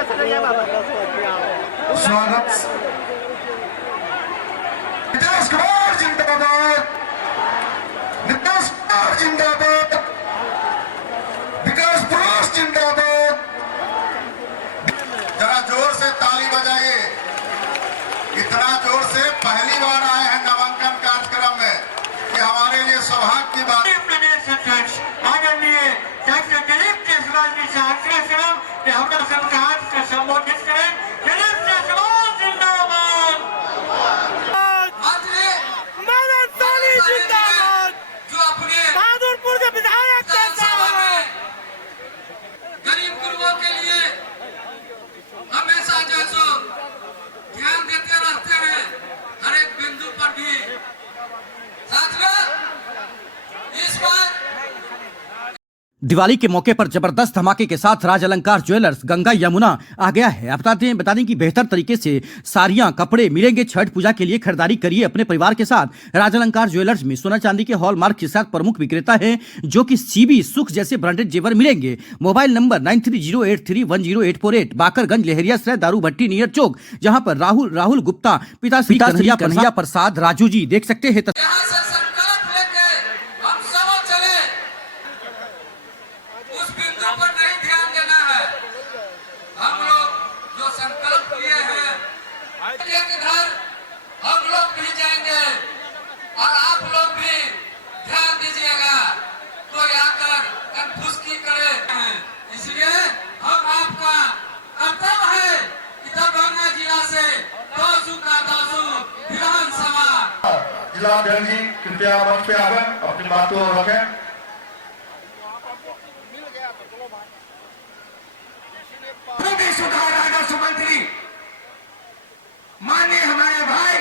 स्वागत। नीतीश कुमार जिंदाबाद, नीतीश कुमार जिंदाबाद, विकास पुरुष जिंदाबाद। जरा जोर से ताली बजाइए। इतना जोर से पहली बार आए हैं नामांकन कार्यक्रम में, कि हमारे लिए सौभाग्य की बात। प्रदेश अध्यक्ष आदरणीय डॉक्टर दिलीप जायसवाल जी से आग्रह करें कि हमारा संविधान से संबोधित करें। दिलीप जायसवाल जिंदाबाद, जिंदाबाद, जो अपने बहादुरपुर के विधायक गरीब गुरुओं के लिए हमेशा जो सो ध्यान देते रहते हैं, हर एक बिंदु पर भी। साथियों, इस बार दिवाली के मौके पर जबरदस्त धमाके के साथ राज अलंकार ज्वेलर्स गंगा यमुना आ गया है। आप बता दें कि बेहतर तरीके से साड़ियां कपड़े मिलेंगे। छठ पूजा के लिए खरीदारी करिए अपने परिवार के साथ। राज अलंकार ज्वेलर्स में सोना चांदी के हॉलमार्क के साथ प्रमुख विक्रेता है, जो कि सीबी सुख जैसे ब्रांडेड जेवर मिलेंगे। मोबाइल नंबर 9308310848, बाकरगंज लहरियासराय दारू भट्टी नियर चौक, जहां पर राहुल गुप्ता पिता श्री कन्हैया प्रसाद राजू जी देख सकते हैं। यहाँ से संकल्प लेके हम सब चले, उस बिंदु पर नहीं ध्यान देना है। हम लोग जो संकल्प लिए हैं, एक घर हम लोग भी जाएंगे और आप लोग भी ध्यान दीजिएगा। कोई आकर कंफुसकी करे, इसलिए हम आपका कर्तव्य है कि दरभंगा जिला से दासू का दासू विधानसभा। जिला अध्यक्ष जी कृपया मंच पे आवे, अपनी बातों रखें। भूमि सुधार राजस्व मंत्री माननीय हमारे भाई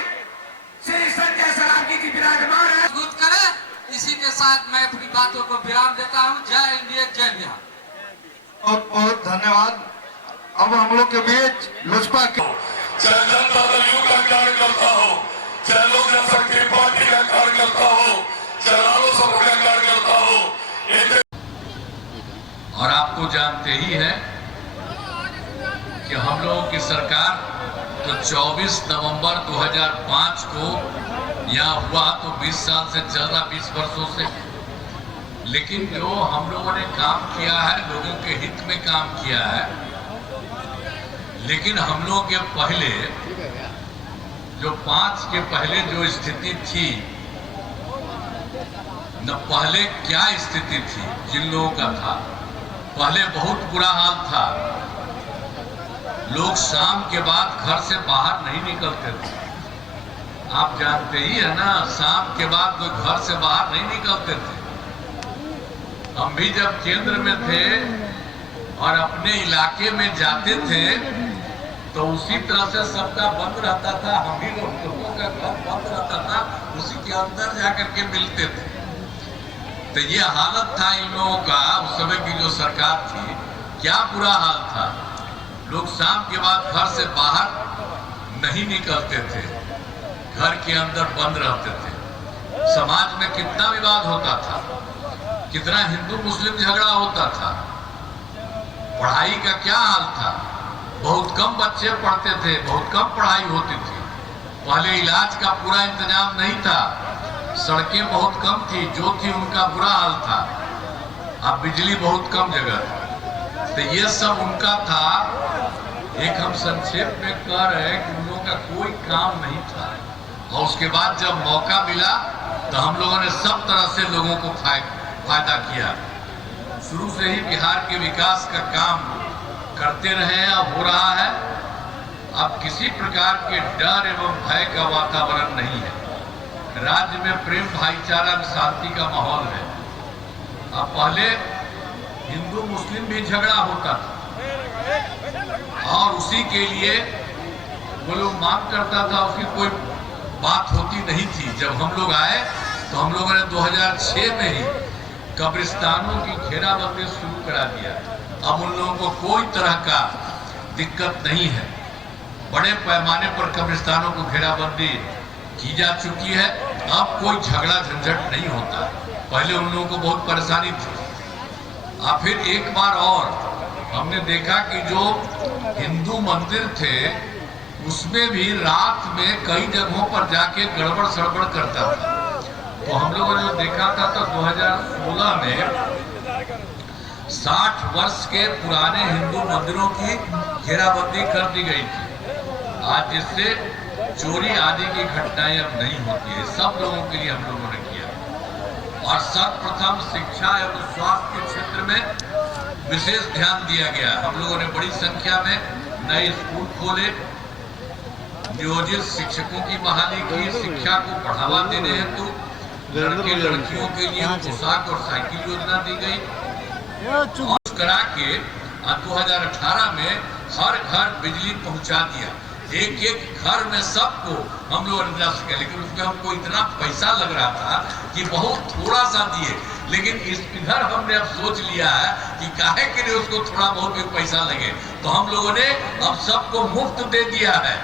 श्री संजय सरावगी जी विराजमान है। मजबूत करे। इसी के साथ मैं अपनी बातों को विराम देता हूँ। जय इंडिया, जय बिहार। बहुत बहुत धन्यवाद। अब हम लोग के बीच लोजपा के चाहे जनता दल यू का कार्यकर्ता हो, चाहे लोक जनशक्ति पार्टी का कार्यकर्ता हो, चाहे रालोसपा का कार्यकर्ता हो, और आप तो जानते ही हैं कि हम लोगों की सरकार तो 24 नवंबर 2005 को यहाँ हुआ, तो 20 साल से चल रहा, 20 वर्षों से। लेकिन जो हम लोगों ने काम किया है, लोगों के हित में काम किया है। लेकिन हम लोगों के पहले जो 5 के पहले जो स्थिति थी न, पहले क्या स्थिति थी जिन लोगों का था, पहले बहुत बुरा हाल था। लोग शाम के बाद घर से बाहर नहीं निकलते थे। आप जानते ही है ना, शाम के बाद कोई घर से बाहर नहीं निकलते थे। हम भी जब केंद्र में थे और अपने इलाके में जाते थे तो उसी तरह से सबका बंद रहता था। हम ही लोगों का घर बंद रहता था, उसी के अंदर जाकर के मिलते थे। तो ये हालत था इन लोगों का। उस समय की जो सरकार थी, क्या बुरा हाल था। लोग शाम के बाद घर से बाहर नहीं निकलते थे, घर के अंदर बंद रहते थे। समाज में कितना विवाद होता था, कितना हिंदू मुस्लिम झगड़ा होता था। पढ़ाई का क्या हाल था, बहुत कम बच्चे पढ़ते थे, बहुत कम पढ़ाई होती थी। पहले इलाज का पूरा इंतजाम नहीं था, सड़कें बहुत कम थी, जो थी उनका बुरा हाल था। अब बिजली बहुत कम जगह थी। तो ये सब उनका था। एक हम संक्षेप में कह रहे हैं कि उन लोगों का कोई काम नहीं था। और उसके बाद जब मौका मिला तो हम लोगों ने सब तरह से लोगों को फायदा किया। शुरू से ही बिहार के विकास का काम करते रहे हैं, अब हो रहा है। अब किसी प्रकार के डर एवं भय का वातावरण नहीं है। राज्य में प्रेम भाईचारा शांति का माहौल है। अब पहले हिंदू मुस्लिम भी झगड़ा होता था और उसी के लिए वो लोग मांग करता था, उसकी कोई बात होती नहीं थी। जब हम लोग आए तो हम लोगों ने 2006 में ही कब्रिस्तानों की घेराबंदी शुरू करा दिया। अब उन लोगों को कोई तरह का दिक्कत नहीं है। बड़े पैमाने पर कब्रिस्तानों को घेराबंदी की जा चुकी है। अब कोई झगड़ा झंझट नहीं होता। पहले उन लोगों को बहुत परेशानी थी। फिर एक बार और हमने देखा कि जो हिंदू मंदिर थे उसमें भी रात में कई जगहों पर जाके गड़बड़ सड़बड़ करता था। तो हम लोगों ने देखा था तो 2016 में 60 वर्ष के पुराने हिंदू मंदिरों की घेराबंदी कर दी गई थी। आज जिससे चोरी आदि की घटनाएं अब नहीं होती है। सब लोगों के लिए हम लोगों ने किया और सर्वप्रथम शिक्षा एवं स्वास्थ्य के क्षेत्र में विशेष ध्यान दिया गया। हम लोगों ने बड़ी संख्या में नए स्कूल खोले, नियोजित शिक्षकों की बहाली की, शिक्षा को बढ़ावा देने हेतु लड़के लड़कियों के लिए पोशाक और साइकिल योजना दी गई और करा के 2018 में हर घर बिजली पहुंचा दिया। एक एक घर में सबको हम लोग मिला सके, लेकिन उसमें हमको इतना पैसा लग रहा था कि बहुत थोड़ा सा दिए। लेकिन इधर हमने अब सोच लिया है कि काहे के लिए उसको थोड़ा बहुत भी पैसा लगे, तो हम लोगों ने अब सबको मुफ्त दे दिया है।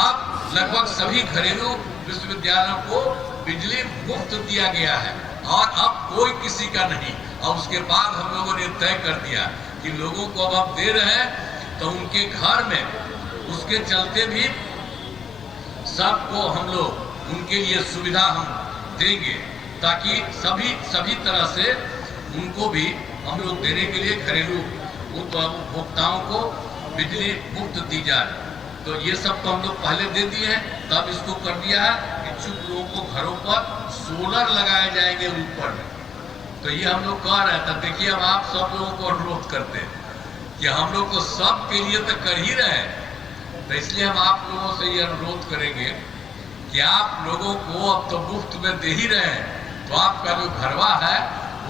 अब लगभग सभी घरेलू विश्वविद्यालयों को बिजली मुफ्त दिया गया है और अब कोई किसी का नहीं। और उसके बाद हम लोगों ने तय कर दिया कि लोगों को अब हम दे रहे हैं तो उनके घर में उसके चलते भी सबको हम लोग उनके लिए सुविधा हम देंगे ताकि सभी तरह से उनको भी हम लोग देने के लिए घरेलू उपभोक्ताओं को बिजली मुफ्त दी जाए। तो ये सब तो हम लोग पहले दे दिए हैं, तब इसको कर दिया है। इच्छुक लोगों को घरों पर सोलर लगाए जाएंगे ऊपर में। तो ये हम लोग कह रहे थे। देखिए अब आप सब लोगों को अनुरोध करते हैं कि हम लोग तो सब के लिए तो कर ही रहे हैं, तो इसलिए हम आप लोगों से ये अनुरोध करेंगे कि आप लोगों को अब तो मुफ्त में दे ही रहे हैं, तो आपका जो घरवा है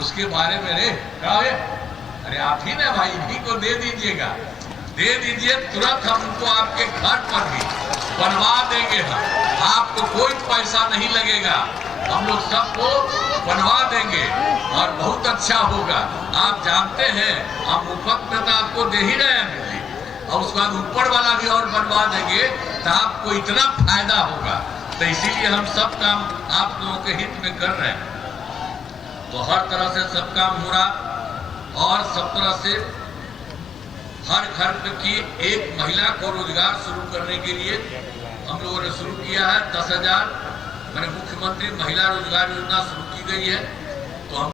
उसके बारे में अरे आप ही ना भाई इन्हीं को दे दीजिएगा, दे दीजिए। तुरंत हम उनको आपके घर पर भी बनवा देंगे। हम आपको कोई पैसा नहीं लगेगा, हम लोग सबको बनवा देंगे और बहुत अच्छा होगा। आप जानते हैं हम मुफ्त में तो आपको दे ही रहे हैं बिजली, और उसके बाद ऊपर वाला भी और बनवा देंगे तो आपको इतना फायदा होगा। तो इसीलिए हम सब काम आप लोगों के हित में कर रहे हैं। तो हर तरह से सब काम हो रहा और सब तरह से हर घर की एक महिला को रोजगार शुरू करने के लिए हम लोगों ने शुरू किया है। 10,000 मैंने मुख्यमंत्री महिला रोजगार योजना शुरू की गई है। तो हम